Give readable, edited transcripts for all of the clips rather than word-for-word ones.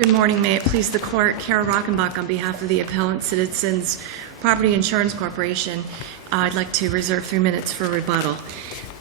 Good morning. May it please the Court. Kara Rockenbach on behalf of the Appellant Citizens Property Insurance Corporation. I'd like to reserve 3 minutes for rebuttal.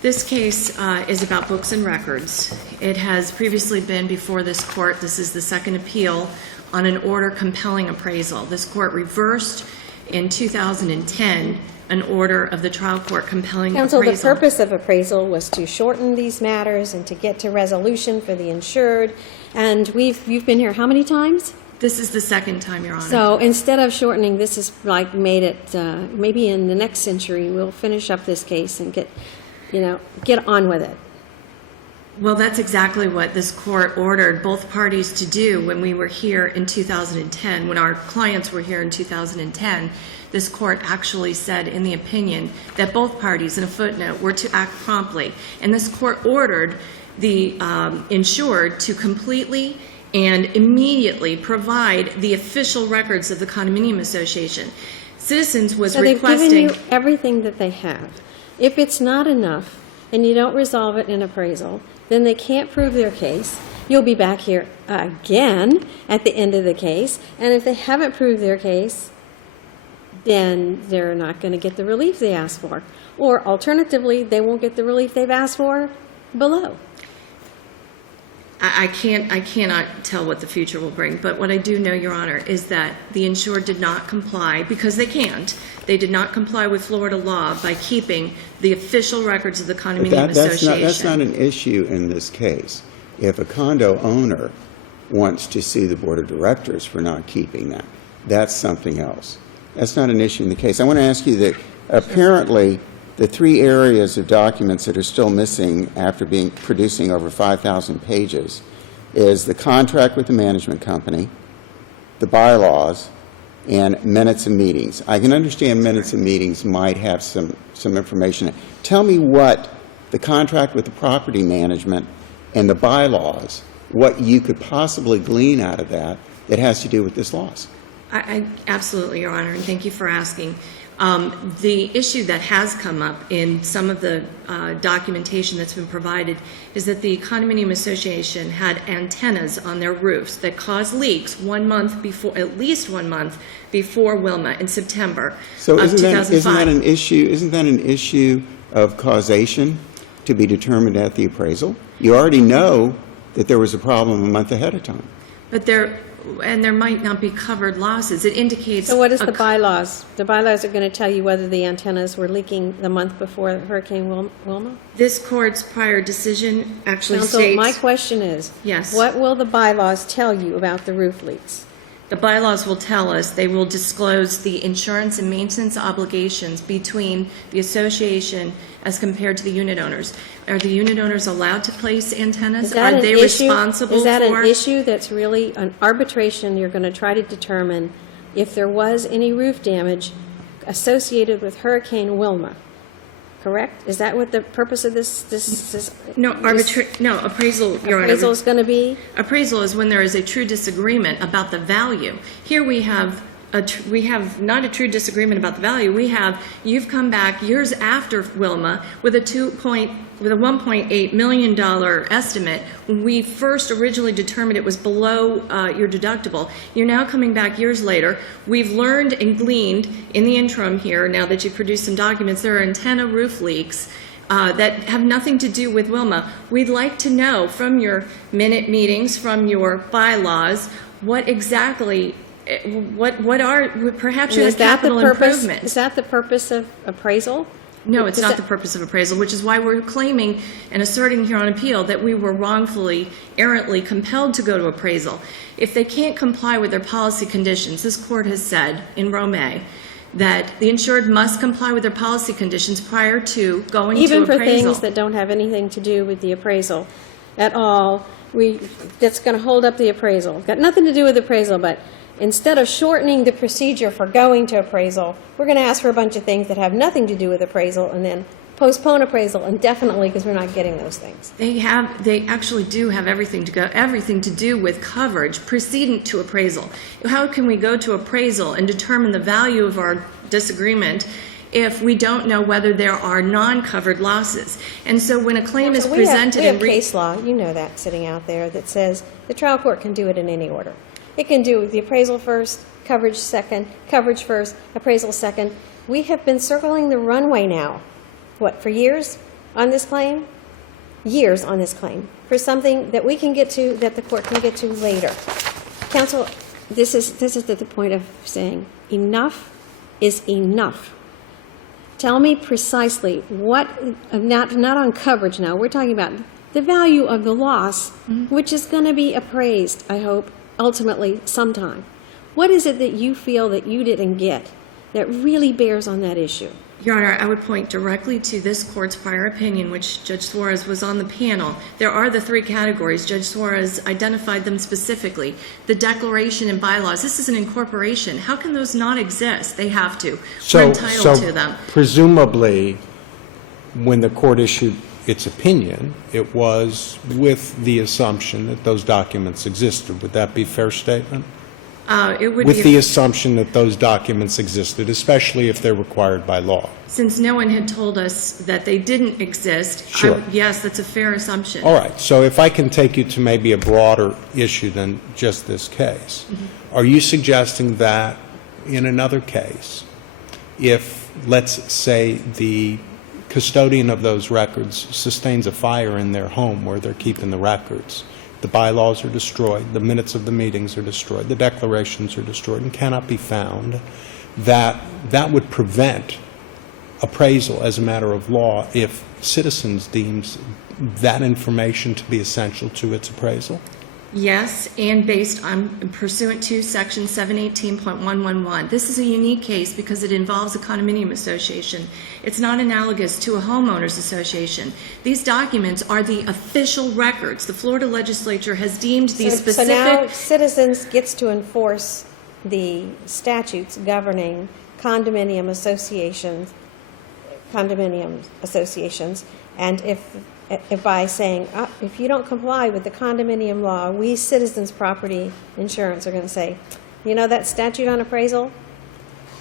This case is about books and records. It has previously been before this Court. This is the second appeal on an order compelling appraisal. This Court reversed in 2010 an order of the trial court compelling appraisal. Counsel, the purpose of appraisal was to shorten these matters and to get to resolution for the insured. And you've been here how many times? This is the second time, Your Honor. So instead of shortening, this has like made it, maybe in the next century we'll finish up this case and get on with it. Well, that's exactly what this Court ordered both parties to do when we were here in 2010. When our clients were here in 2010, this Court actually said in the opinion that both parties, in a footnote, were to act promptly. And this Court ordered the insured to completely and immediately provide the official records of the Condominium Association. Citizens was requesting... So they've given you everything that they have. If it's not enough and you don't resolve it in appraisal, then they can't prove their case. You'll be back here again at the end of the case. And if they haven't proved their case, then they're not going to get the relief they asked for. Or alternatively, they won't get the relief they've asked for below. I cannot tell what the future will bring, but what I do know, Your Honor, is that the insured did not comply, because they can't. They did not comply with Florida law by keeping the official records of the Condominium Association. That's not an issue in this case. If a condo owner wants to sue the Board of Directors for not keeping that, that's something else. That's not an issue in the case. I want to ask you that apparently the 3 areas of documents that are still missing after producing over 5,000 pages is the contract with the management company, the bylaws, and minutes of meetings. I can understand minutes of meetings might have some information. Tell me what the contract with the property management and the bylaws, what you could possibly glean out of that has to do with this loss. Absolutely, Your Honor, and thank you for asking. The issue that has come up in some of the documentation that's been provided is that the Condominium Association had antennas on their roofs that caused leaks at least 1 month before Wilma in September of 2005. Isn't that an issue of causation to be determined at the appraisal? You already know that there was a problem a month ahead of time. But there might not be covered losses. It indicates... So what is the bylaws? The bylaws are going to tell you whether the antennas were leaking the month before Hurricane Wilma? This Court's prior decision actually Counsel, states... my question is, yes. What will the bylaws tell you about the roof leaks? The bylaws will tell us, they will disclose the insurance and maintenance obligations between the association as compared to the unit owners. Are the unit owners allowed to place antennas? Are they responsible for... Is that an issue that's really an arbitration? You're going to try to determine if there was any roof damage associated with Hurricane Wilma, correct? Is that what the purpose of this appraisal, Your Honor. Appraisal is going to be? Appraisal is when there is a true disagreement about the value. Here we have not a true disagreement about the value. You've come back years after Wilma with a $1.8 million estimate. When we first originally determined it was below your deductible. You're now coming back years later. We've learned and gleaned in the interim here, now that you've produced some documents, there are antenna roof leaks that have nothing to do with Wilma. We'd like to know from your minute meetings, from your bylaws, what exactly... What are, perhaps you have capital improvements. Is that the purpose of appraisal? No, it's not the purpose of appraisal, which is why we're claiming and asserting here on appeal that we were wrongfully, errantly compelled to go to appraisal. If they can't comply with their policy conditions, this Court has said in Romay that the insured must comply with their policy conditions prior to going to appraisal. Even for things that don't have anything to do with the appraisal at all, that's going to hold up the appraisal. Got nothing to do with appraisal, but instead of shortening the procedure for going to appraisal, we're going to ask for a bunch of things that have nothing to do with appraisal and then postpone appraisal indefinitely because we're not getting those things. They actually do have everything to do with coverage precedent to appraisal. How can we go to appraisal and determine the value of our disagreement if we don't know whether there are non-covered losses? And so when a claim is presented... We have case law, you know that, sitting out there, that says the trial court can do it in any order. It can do the appraisal first, coverage second, coverage first, appraisal second. We have been circling the runway now, what, for years on this claim? Years on this claim, for something that we can get to, that the court can get to later. Counsel, this is at the point of saying enough is enough. Tell me precisely what, not on coverage now, we're talking about the value of the loss, which is going to be appraised, I hope, ultimately sometime. What is it that you feel that you didn't get that really bears on that issue? Your Honor, I would point directly to this court's prior opinion, which Judge Suarez was on the panel. There are the three categories. Judge Suarez identified them specifically. The declaration and bylaws. This is an incorporation. How can those not exist? They have to. We're entitled to them. Presumably, when the court issued its opinion, it was with the assumption that those documents existed. Would that be a fair statement? It would With be the assumption that those documents existed, especially if they're required by law. Since no one had told us that they didn't exist, Sure. Yes, that's a fair assumption. All right. So if I can take you to maybe a broader issue than just this case, are you suggesting that in another case, if, let's say, the custodian of those records sustains a fire in their home where they're keeping the records, the bylaws are destroyed, the minutes of the meetings are destroyed, the declarations are destroyed and cannot be found, that would prevent appraisal as a matter of law if citizens deems that information to be essential to its appraisal? Yes, and based on pursuant to Section 718.111. This is a unique case because it involves a condominium association. It's not analogous to a homeowners association. These documents are the official records. The Florida legislature has deemed these specific... So now citizens gets to enforce the statutes governing condominium associations, and if by saying, if you don't comply with the condominium law, we Citizens Property Insurance are going to say, you know that statute on appraisal?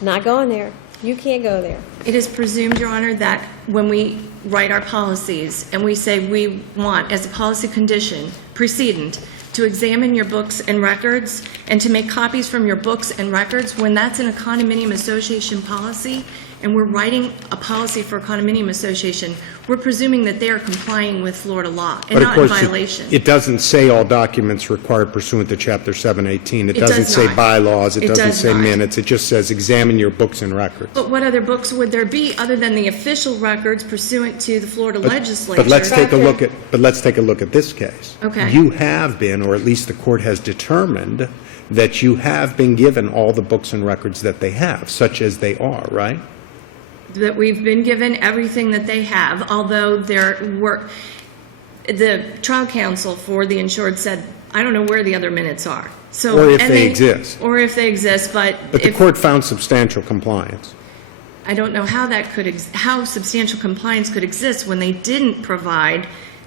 Not going there. You can't go there. It is presumed, Your Honor, that when we write our policies and we say we want, as a policy condition, precedent, to examine your books and records and to make copies from your books and records, when that's in a condominium association policy, and we're writing a policy for a condominium association, we're presuming that they are complying with Florida law and not in violation. It doesn't say all documents required pursuant to Chapter 718. It doesn't does say not. bylaws. It doesn't does say not. minutes. It just says examine your books and records. But what other books would there be other than the official records pursuant to the Florida legislature? But let's take a look at this case. Okay. You have been, or at least the court has determined, that you have been given all the books and records that they have, such as they are, right? That we've been given everything that they have, although the trial counsel for the insured said, I don't know where the other minutes are. So, Or if they exist. Or if they exist, but the court found substantial compliance. I don't know how that how substantial compliance could exist when they didn't provide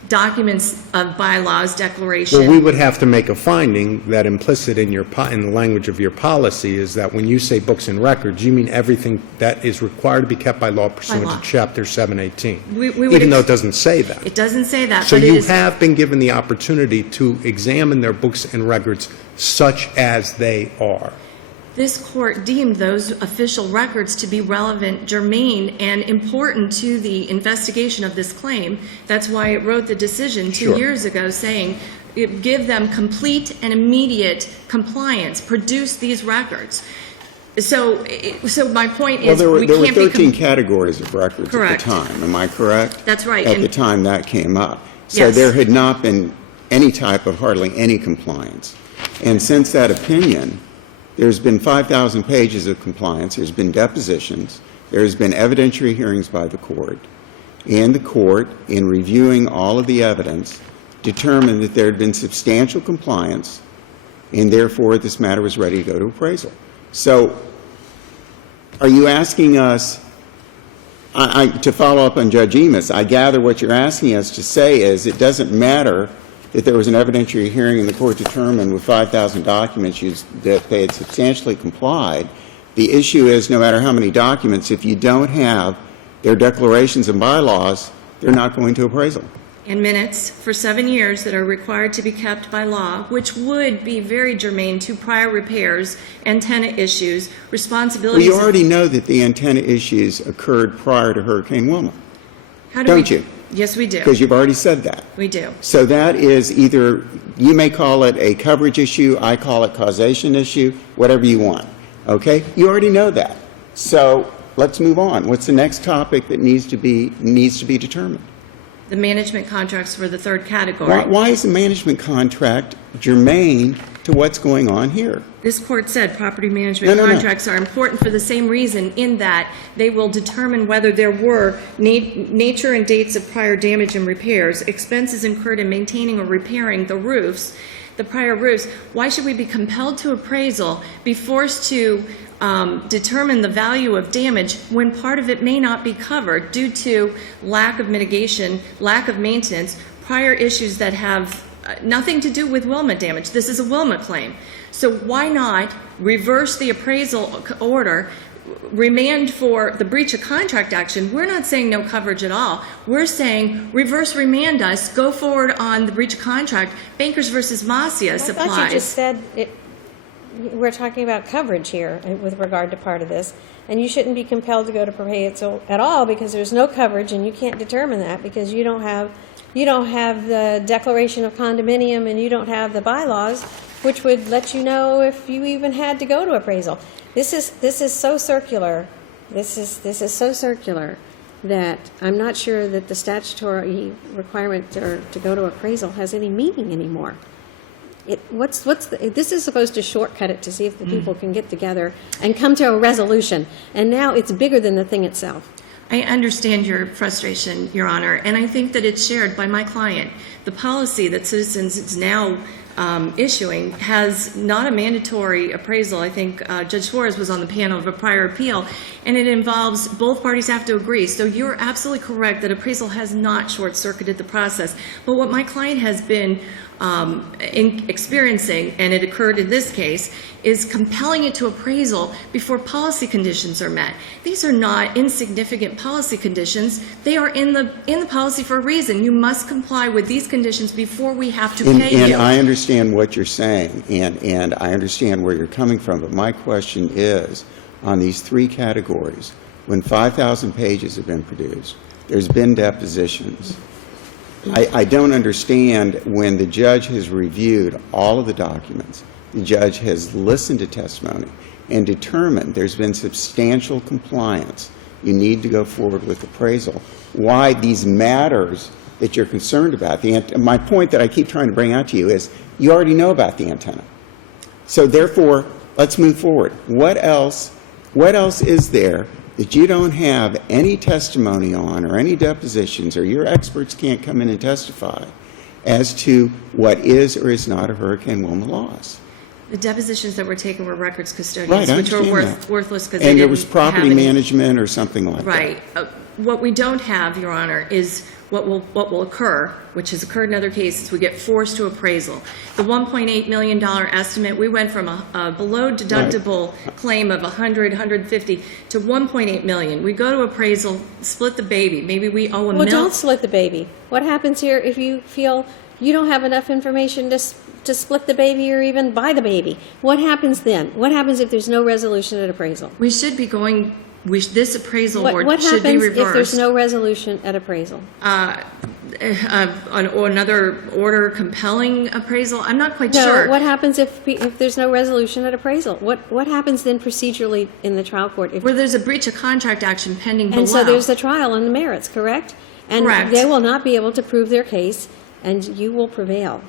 documents of bylaws, declaration. Well, we would have to make a finding that implicit in in the language of your policy is that when you say books and records, you mean everything that is required to be kept by law pursuant law. to Chapter 718, We would even though it doesn't say that. It doesn't say that, So but it you is. have been given the opportunity to examine their books and records such as they are. This court deemed those official records to be relevant, germane, and important to the investigation of this claim. That's why it wrote the decision 2 Sure. years ago saying, give them complete and immediate compliance, produce these records. So my point Well, is, there were we can't be 13 categories of records Correct. at the time. Am I correct? That's right. At And- the time that came up. So Yes. there had not been any type of hardly any compliance. And since that opinion, there's been 5,000 pages of compliance. There's been depositions. There's been evidentiary hearings by the court. And the court, in reviewing all of the evidence, determined that there had been substantial compliance, and therefore this matter was ready to go to appraisal. So are you asking us, to follow up on Judge Emis, I gather what you're asking us to say is it doesn't matter that there was an evidentiary hearing and the court determined with 5,000 documents that they had substantially complied. The issue is no matter how many documents, if you don't have their declarations and bylaws, they're not going to appraisal. and minutes for 7 years that are required to be kept by law, which would be very germane to prior repairs, antenna issues, Well, responsibilities. you already know that the antenna issues occurred prior to Hurricane Wilma, How do don't we- you? Yes, we do. Because you've already said that. We do. So that is either, you may call it a coverage issue, I call it causation issue, whatever you want, okay? You already know that. So let's move on. What's the next topic that needs to be determined? The management contracts for the third category. Why is the management contract germane to what's going on here? This court said property management No. contracts are important for the same reason, in that they will determine whether there were nature and dates of prior damage and repairs, expenses incurred in maintaining or repairing the roofs, the prior roofs. Why should we be compelled to appraisal, be forced to determine the value of damage when part of it may not be covered due to lack of mitigation, lack of maintenance, prior issues that have nothing to do with Wilma damage? This is a Wilma claim. So why not reverse the appraisal order, remand for the breach of contract action? We're not saying no coverage at all. We're saying reverse remand us, go forward on the breach of contract. Bankers versus Macias I thought you applies. just said we're talking about coverage here with regard to part of this, and you shouldn't be compelled to go to appraisal at all because there's no coverage, and you can't determine that because you don't have the declaration of condominium and you don't have the bylaws, which would let you know if you even had to go to appraisal. This is so circular. This is so circular that I'm not sure that the statutory requirement to go to appraisal has any meaning anymore. This is supposed to shortcut it to see if the people can get together and come to a resolution, and now it's bigger than the thing itself. I understand your frustration, Your Honor, and I think that it's shared by my client. The policy that Citizens is now issuing has not a mandatory appraisal. I think Judge Flores was on the panel of a prior appeal, and it involves both parties have to agree. So you're absolutely correct that appraisal has not short-circuited the process. But what my client has been experiencing, and it occurred in this case, is compelling it to appraisal before policy conditions are met. These are not insignificant policy conditions. They are in the policy for a reason. You must comply with these conditions before we have to pay And you. I understand what you're saying, and I understand where you're coming from, but my question is, on these three categories, when 5,000 pages have been produced, there's been depositions, I don't understand when the judge has reviewed all of the documents, the judge has listened to testimony and determined there's been substantial compliance, you need to go forward with appraisal, why these matters that you're concerned about. My point that I keep trying to bring out to you is you already know about the antenna. So therefore, let's move forward. What else is there that you don't have any testimony on or any depositions or your experts can't come in and testify as to what is or is not a Hurricane Wilma loss? The depositions that were taken were records custodians, Right, I which were understand that. worthless because they And didn't there was property have any- management or something like that. Right. What we don't have, Your Honor, is what will occur, which has occurred in other cases. We get forced to appraisal. The $1.8 million estimate, we went from a below deductible claim of 150 to $1.8 million. We go to appraisal, split the baby. Maybe we owe a Well, don't split the baby. What happens here if you feel you don't have enough information to split the baby or even buy the baby? What happens then? What happens if there's no resolution at appraisal? We should be going. This appraisal What award should be happens reversed. if there's no resolution at appraisal? Or another order compelling appraisal? I'm not quite No, sure. what happens if there's no resolution at appraisal? What happens then procedurally in the trial court? Where there's a breach of contract action pending below. And so there's a trial on the merits, correct? And Correct. they will not be able to prove their case, and you will prevail.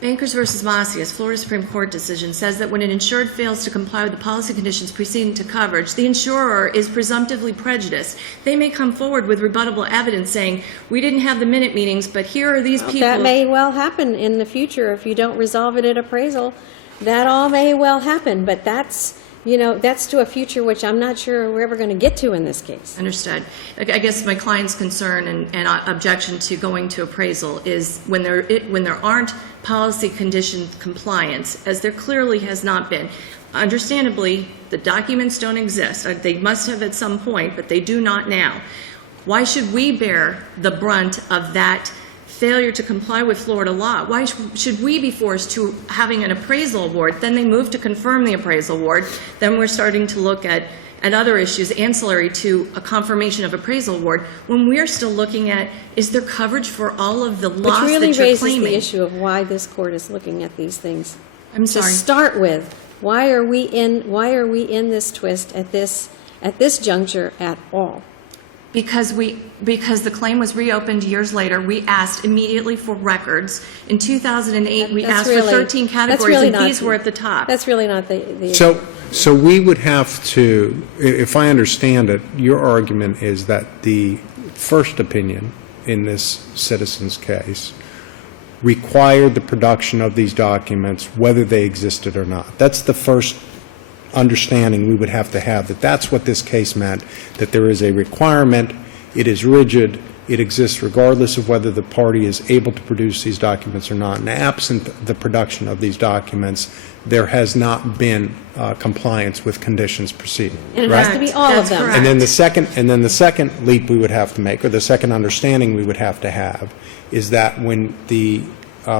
Bankers versus Macias, Florida Supreme Court decision, says that when an insured fails to comply with the policy conditions preceding to coverage, the insurer is presumptively prejudiced. They may come forward with rebuttable evidence saying, we didn't have the minute meetings, but here are these people. That may well happen in the future if you don't resolve it at appraisal. That all may well happen, but that's to a future which I'm not sure we're ever going to get to in this case. Understood. I guess my client's concern and objection to going to appraisal is when there aren't policy condition compliance, as there clearly has not been. Understandably, the documents don't exist. They must have at some point, but they do not now. Why should we bear the brunt of that failure to comply with Florida law. Why should we be forced to having an appraisal award? Then they move to confirm the appraisal award. Then we're starting to look at other issues ancillary to a confirmation of appraisal award, when we're still looking at, is there coverage for all of the loss Which really that you're raises claiming? the issue of why this court is looking at these things. I'm To sorry. start with, why are we in this twist at this juncture at all? Because the claim was reopened years later, we asked immediately for records. In 2008, we That's asked really- for 13 that's categories, really and not these the- were at the top. That's really not the issue. So we would have to, if I understand it, your argument is that the first opinion in this citizen's case required the production of these documents whether they existed or not. That's the first understanding we would have to have, that that's what this case meant, that there is a requirement, it is rigid, it exists regardless of whether the party is able to produce these documents or not. And absent the production of these documents, there has not been compliance with conditions preceding. And it right? has to be all That's of them. correct. And then the second leap we would have to make, or the second understanding we would have to have, is that when the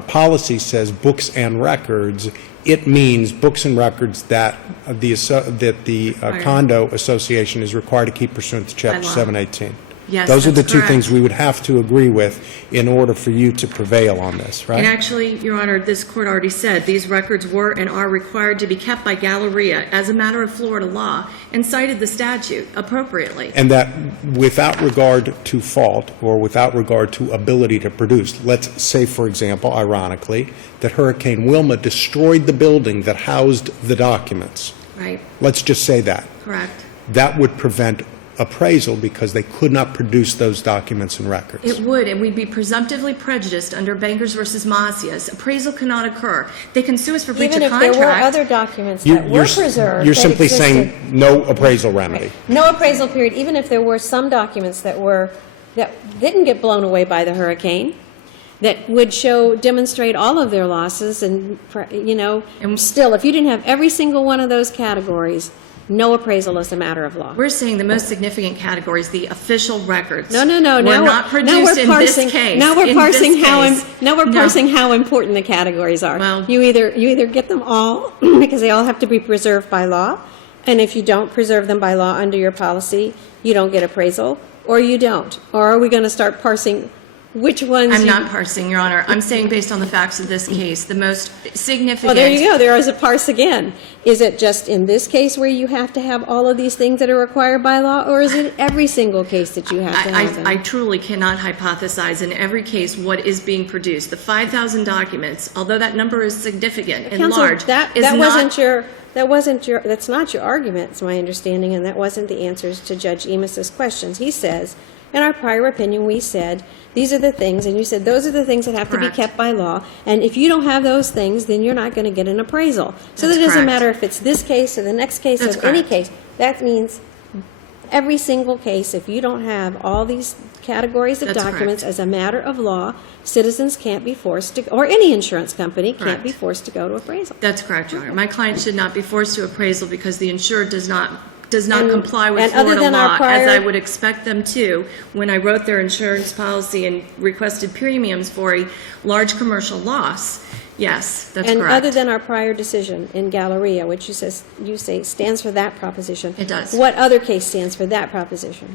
policy says books and records, it means books and records that the condo association is required to keep pursuant to Chapter law. 718. Yes, Those are the that's two correct. things we would have to agree with in order for you to prevail on this, right? And actually, Your Honor, this court already said these records were and are required to be kept by Galleria as a matter of Florida law, and cited the statute appropriately. And that without regard to fault or without regard to ability to produce, let's say, for example, ironically, that Hurricane Wilma destroyed the building that housed the documents. Right, Let's just say that. correct. That would prevent appraisal because they could not produce those documents and records. It would, and we'd be presumptively prejudiced under Bankers versus Macias. Appraisal cannot occur. They can sue us for breach Even of if contract. there were other documents You- that were preserved. You're that simply existed. saying no appraisal remedy. No appraisal period, even if there were some documents that didn't get blown away by the hurricane, that would demonstrate all of their losses, and, And- still, if you didn't have every single one of those categories, no appraisal is a matter of law. We're saying the most significant categories, the official records. No. Were not Now produced we're in parsing. this case. Now we're In parsing this how. case. Now we're No. parsing how important the categories are. Well- you either get them all because they all have to be preserved by law, and if you don't preserve them by law under your policy, you don't get appraisal, or you don't. Or are we going to start parsing which ones? I'm not parsing, Your Honor. I'm saying based on the facts of this case, the most significant. Oh, there you go. There is a parse again. Is it just in this case where you have to have all of these things that are required by law, or is it every single case that you have to have them? I truly cannot hypothesize in every case what is being produced. The 5,000 documents, although that number is significant and Counsel, large, is that not. wasn't your, that's not your argument, it's my understanding, and that wasn't the answers to Judge Emus's questions. He says, in our prior opinion, we said, these are the things, and you said, those are the things that have to be Correct. kept by law, and if you don't have those things, then you're not going to get an appraisal. So That's that doesn't correct. matter if it's this case or the next case That's or any correct. case. That means every single case, if you don't have all these categories of That's documents correct. as a matter of law, citizens can't be forced to, or any insurance company can't Correct. be forced to go to appraisal. That's correct, Your Honor. My client should not be forced to appraisal because the insured does not And- comply with and other Florida than our law, prior- as I would expect them to, when I wrote their insurance policy and requested premiums for a large commercial loss. Yes, that's And correct. other than our prior decision in Galleria, which you say stands for that proposition. It does. What other case stands for that proposition?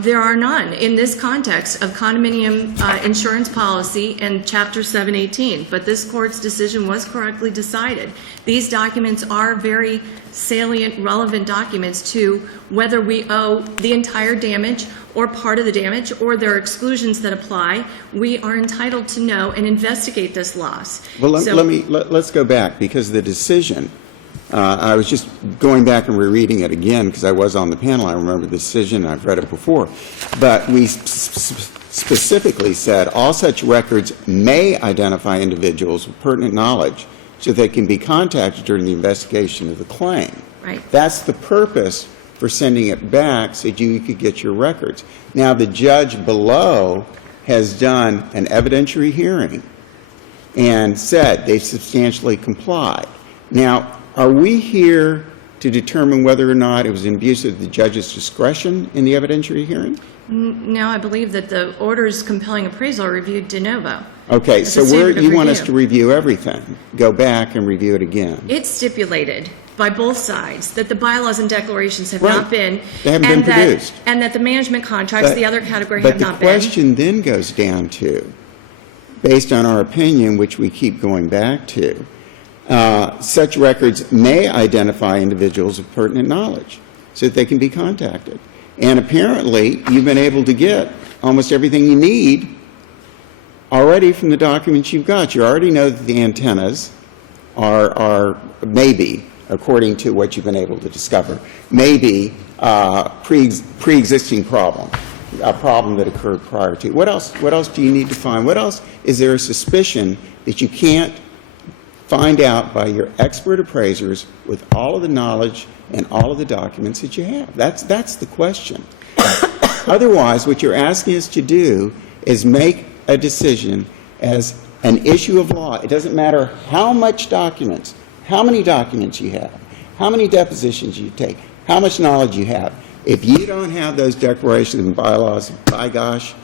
There are none in this context of condominium insurance policy and Chapter 718, but this court's decision was correctly decided. These documents are very salient, relevant documents to whether we owe the entire damage or part of the damage, or there are exclusions that apply. We are entitled to know and investigate this loss. Well, So- let's go back, because the decision, I was just going back and rereading it again because I was on the panel. I remember the decision. I've read it before. But we specifically said all such records may identify individuals with pertinent knowledge so they can be contacted during the investigation of the claim. Right. That's the purpose for sending it back so you could get your records. Now, the judge below has done an evidentiary hearing and said they substantially complied. Now, are we here to determine whether or not it was an abuse of the judge's discretion in the evidentiary hearing? No, I believe that the orders compelling appraisal are reviewed de novo. Okay, It's so a standard of you want us review. to review everything, go back and review it again? It's stipulated by both sides that the bylaws and declarations have Right. not been. They haven't been produced. And that the management contracts, the other category, have not But the been. question then goes down to, based on our opinion, which we keep going back to, such records may identify individuals of pertinent knowledge so that they can be contacted. And apparently, you've been able to get almost everything you need already from the documents you've got. You already know that the antennas are maybe, according to what you've been able to discover, maybe pre-existing problem, a problem that occurred prior to. What else do you need to find? What else is there a suspicion that you can't find out by your expert appraisers with all of the knowledge and all of the documents that you have? That's the question. Otherwise, what you're asking us to do is make a decision as an issue of law. It doesn't matter how much documents, how many documents you have, how many depositions you take, how much knowledge you have. If you don't have those declarations and bylaws, by gosh,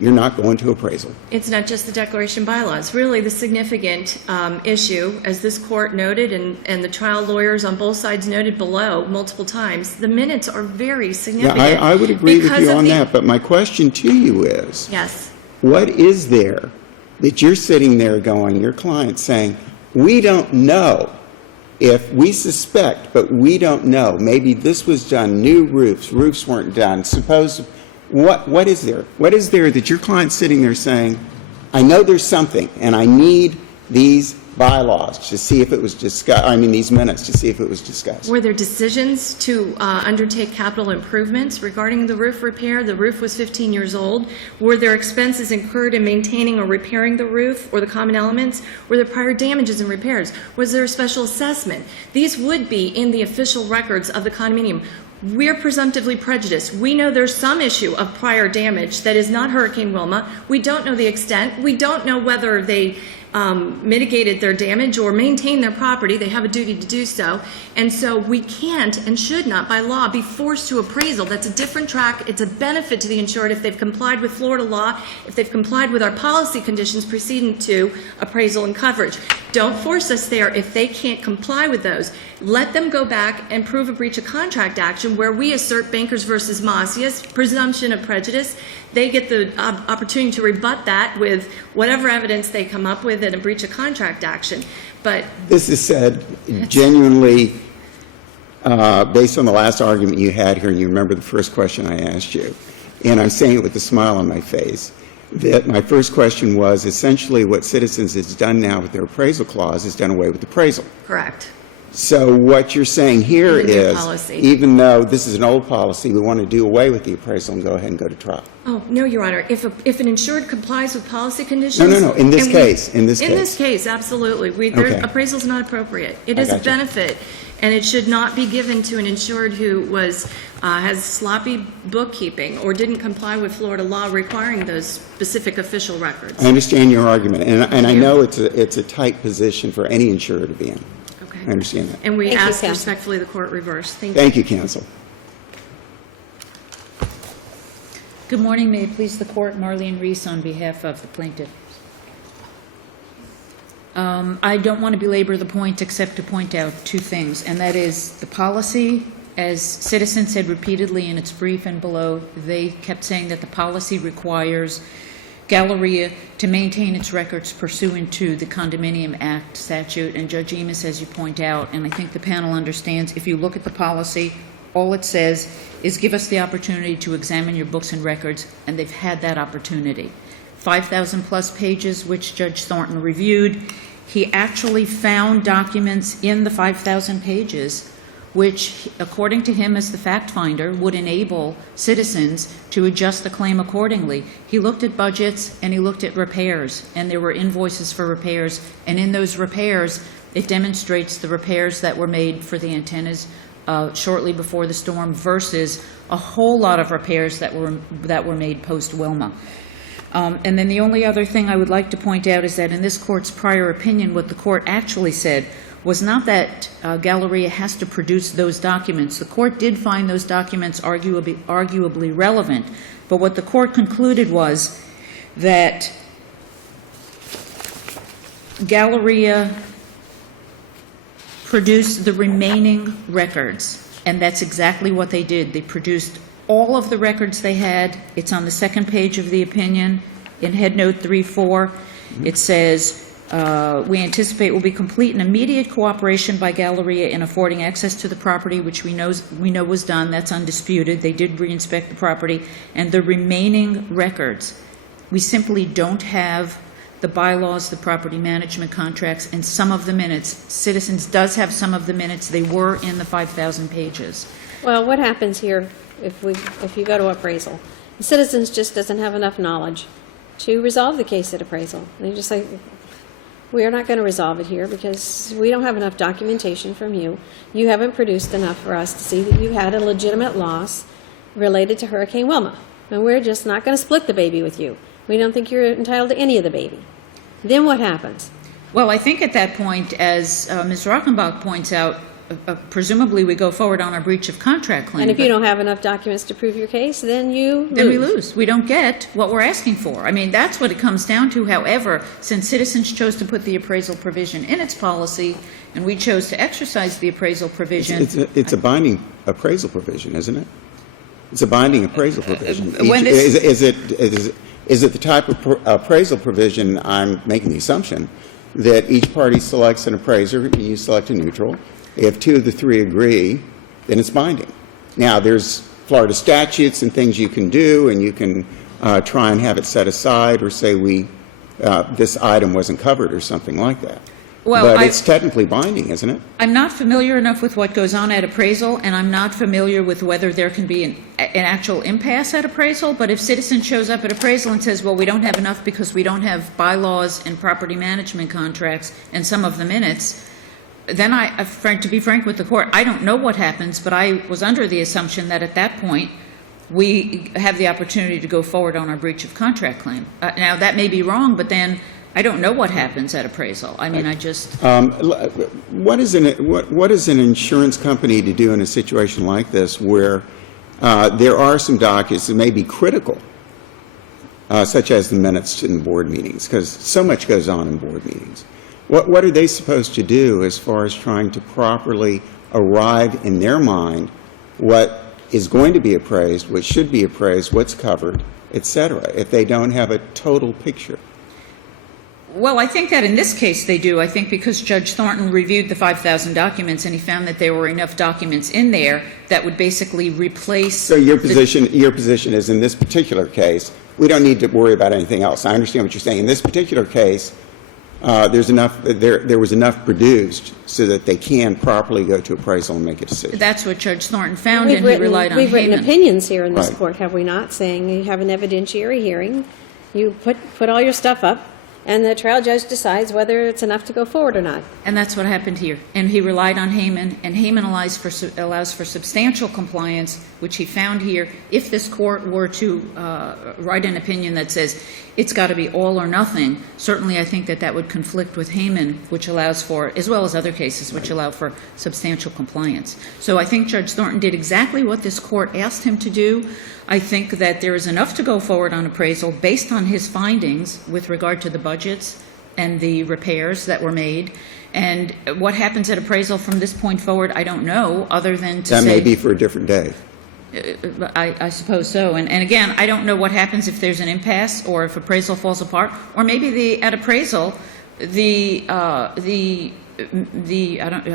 you're not going to appraisal. It's not just the declaration bylaws. Really, the significant issue, as this court noted and the trial lawyers on both sides noted below multiple times, the minutes are very significant. Yeah, I would agree with because you of on the- that, but my question to you is, Yes. what is there that you're sitting there going, your client saying, we don't know if we suspect, but we don't know. Maybe this was done, new roofs weren't done. Suppose, what is there? What is there that your client's sitting there saying, I know there's something, and I need these bylaws to see if it was discussed, these minutes to see if it was discussed? Were there decisions to undertake capital improvements regarding the roof repair? The roof was 15 years old. Were there expenses incurred in maintaining or repairing the roof or the common elements? Were there prior damages and repairs? Was there a special assessment? These would be in the official records of the condominium. We're presumptively prejudiced. We know there's some issue of prior damage that is not Hurricane Wilma. We don't know the extent. We don't know whether they mitigated their damage or maintained their property. They have a duty to do so. And so we can't and should not, by law, be forced to appraisal. That's a different track. It's a benefit to the insured if they've complied with Florida law, if they've complied with our policy conditions preceding to appraisal and coverage. Don't force us there if they can't comply with those. Let them go back and prove a breach of contract action where we assert Bankers versus Macias, presumption of prejudice. They get the opportunity to rebut that with whatever evidence they come up with in a breach of contract action. But This is said genuinely based on the last argument you had here, and you remember the first question I asked you, and I'm saying it with a smile on my face, that my first question was essentially what Citizens has done now with their appraisal clause is done away with appraisal. correct. So what you're saying here The new is, policy. even though this is an old policy, we want to do away with the appraisal and go ahead and go to trial. Oh, no, Your Honor. If an insured complies with policy conditions... No. In this and case, in this In case. this case, absolutely. Okay. Appraisal's not appropriate. It I is a gotcha. benefit, and it should not be given to an insured who has sloppy bookkeeping or didn't comply with Florida law requiring those specific official records. I understand your argument, and I know it's a tight position for any insurer to be in. Okay. I understand that. And we Thank you, ask counsel. respectfully the court reverse. Thank you. Thank you, counsel. Good morning. May it please the court, Marlene Reese on behalf of the plaintiff. I don't want to belabor the point except to point out two things, and that is the policy, as Citizens said repeatedly in its brief and below, they kept saying that the policy requires Galleria to maintain its records pursuant to the Condominium Act statute, and Judge Emis, as you point out, and I think the panel understands, if you look at the policy, all it says is give us the opportunity to examine your books and records, and they've had that opportunity. 5,000 plus pages, which Judge Thornton reviewed. He actually found documents in the 5,000 pages which, according to him as the fact finder, would enable Citizens to adjust the claim accordingly. He looked at budgets and he looked at repairs, and there were invoices for repairs, and in those repairs it demonstrates the repairs that were made for the antennas shortly before the storm versus a whole lot of repairs that were made post-Wilma. And then the only other thing I would like to point out is that in this court's prior opinion, what the court actually said was not that Galleria has to produce those documents. The court did find those documents arguably relevant, but what the court concluded was that Galleria produced the remaining records, and that's exactly what they did. They produced all of the records they had. It's on the second page of the opinion in Head Note 3.4. It says, we anticipate will be complete and immediate cooperation by Galleria in affording access to the property, which we know was done. That's undisputed. They did reinspect the property. And the remaining records, we simply don't have the bylaws, the property management contracts, and some of the minutes. Citizens does have some of the minutes. They were in the 5,000 pages. Well, what happens here if you go to appraisal? The Citizens just doesn't have enough knowledge to resolve the case at appraisal. They just say, we are not going to resolve it here because we don't have enough documentation from you. You haven't produced enough for us to see that you had a legitimate loss related to Hurricane Wilma. And we're just not going to split the baby with you. We don't think you're entitled to any of the baby. Then what happens? Well, I think at that point, as Ms. Rockenbach points out, presumably we go forward on our breach of contract claim. And if you don't have enough documents to prove your case, then you lose. Then we lose. We don't get what we're asking for. I mean, that's what it comes down to. However, since Citizens chose to put the appraisal provision in its policy, and we chose to exercise the appraisal provision. It's a binding appraisal provision, isn't it? It's a binding appraisal provision. When Is it the type of appraisal provision, I'm making the assumption, that each party selects an appraiser and you select a neutral? If two of the three agree, then it's binding. Now, there's Florida statutes and things you can do, and you can try and have it set aside or say this item wasn't covered or something like that. Well, but it's technically binding, isn't it? I'm not familiar enough with what goes on at appraisal, and I'm not familiar with whether there can be an actual impasse at appraisal, but if Citizen shows up at appraisal and says, well, we don't have enough because we don't have bylaws and property management contracts and some of the minutes, then to be frank with the court, I don't know what happens, but I was under the assumption that at that point we have the opportunity to go forward on our breach of contract claim. Now, that may be wrong, but then I don't know what happens at appraisal. I mean, I just... What is an insurance company to do in a situation like this where there are some documents that may be critical, such as the minutes in board meetings, because so much goes on in board meetings. What are they supposed to do as far as trying to properly arrive in their mind what is going to be appraised, what should be appraised, what's covered, et cetera, if they don't have a total picture? Well, I think that in this case they do. I think because Judge Thornton reviewed the 5,000 documents and he found that there were enough documents in there that would basically replace... So your position is in this particular case, we don't need to worry about anything else. I understand what you're saying. In this particular case, there was enough produced so that they can properly go to appraisal and make a decision. That's what Judge Thornton found, and he relied on We've written Heyman. opinions here in this Right. court, have we not, saying you have an evidentiary hearing, you put all your stuff up, and the trial judge decides whether it's enough to go forward or not. And that's what happened here. And he relied on Heyman, and Heyman allows for substantial compliance, which he found here. If this court were to write an opinion that says it's got to be all or nothing, certainly I think that would conflict with Heyman, which allows for, as well as other cases, which allow for substantial compliance. So I think Judge Thornton did exactly what this court asked him to do. I think that there is enough to go forward on appraisal based on his findings with regard to the budgets and the repairs that were made. And what happens at appraisal from this point forward, I don't know, other than to say... That may be for a different day. I suppose so. And again, I don't know what happens if there's an impasse or if appraisal falls apart. Or maybe at appraisal, I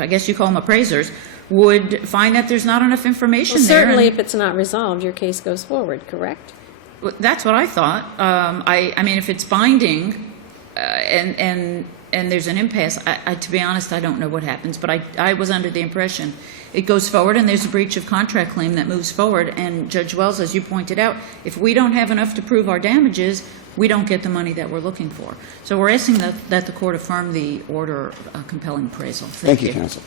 guess you call them appraisers, would find that there's not enough information Well, there. certainly if it's not resolved, your case goes forward, correct? That's what I thought. I mean, if it's binding and there's an impasse, to be honest, I don't know what happens. But I was under the impression it goes forward and there's a breach of contract claim that moves forward. And Judge Wells, as you pointed out, if we don't have enough to prove our damages, we don't get the money that we're looking for. So we're asking that the court affirm the order compelling appraisal. Thank you, counsel.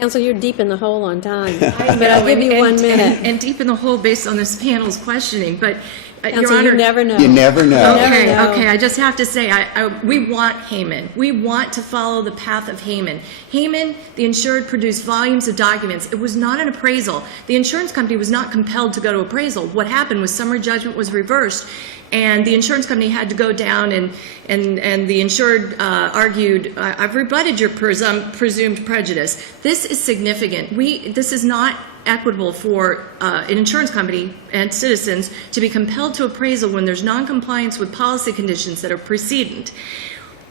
Counsel, you're deep in the hole on time, but I'll give you 1 minute. And deep in the hole based on this panel's questioning. But Your Counsel, Honor. you never know. You never know. never Okay, know. okay, I just have to say, we want Haman. We want to follow the path of Haman. Haman, the insured, produced volumes of documents. It was not an appraisal. The insurance company was not compelled to go to appraisal. What happened was summary judgment was reversed, and the insurance company had to go down, and the insured argued, I've rebutted your presumed prejudice. This is significant. This is not equitable for an insurance company and citizens to be compelled to appraisal when there's noncompliance with policy conditions that are precedent.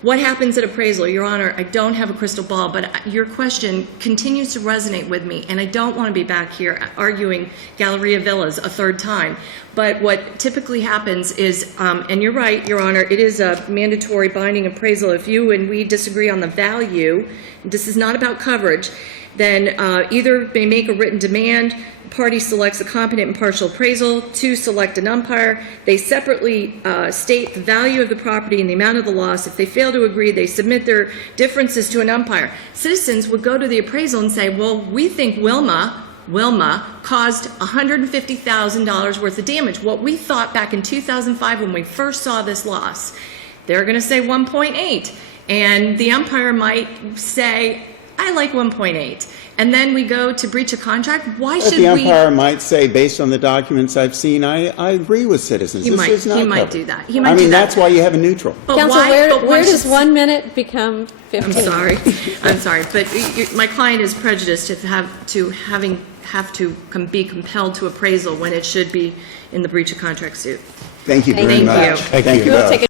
What happens at appraisal? Your Honor, I don't have a crystal ball, but your question continues to resonate with me, and I don't want to be back here arguing Galeria Villas a third time. But what typically happens is, and you're right, Your Honor, it is a mandatory binding appraisal. If you and we disagree on the value, this is not about coverage, then either may make a written demand, party selects a competent and partial appraisal, to select an umpire. They separately state the value of the property and the amount of the loss. If they fail to agree, they submit their differences to an umpire. Citizens would go to the appraisal and say, well, we think Wilma caused $150,000 worth of damage. What we thought back in 2005 when we first saw this loss, they're going to say 1.8. And the umpire might say, I like 1.8. And then we go to breach of contract. Why But should the we? umpire might say, based on the documents I've seen, I agree with citizens. He This might- is not he might covered. do that. He might I do mean, that. that's why you have a neutral. But Counsel, why? But where should- does 1 minute become 15? I'm sorry. I'm sorry. But my client is prejudiced to have to be compelled to appraisal when it should be in the breach of contract suit. Thank you very Thank much. you. Thank you. you We'll both. take a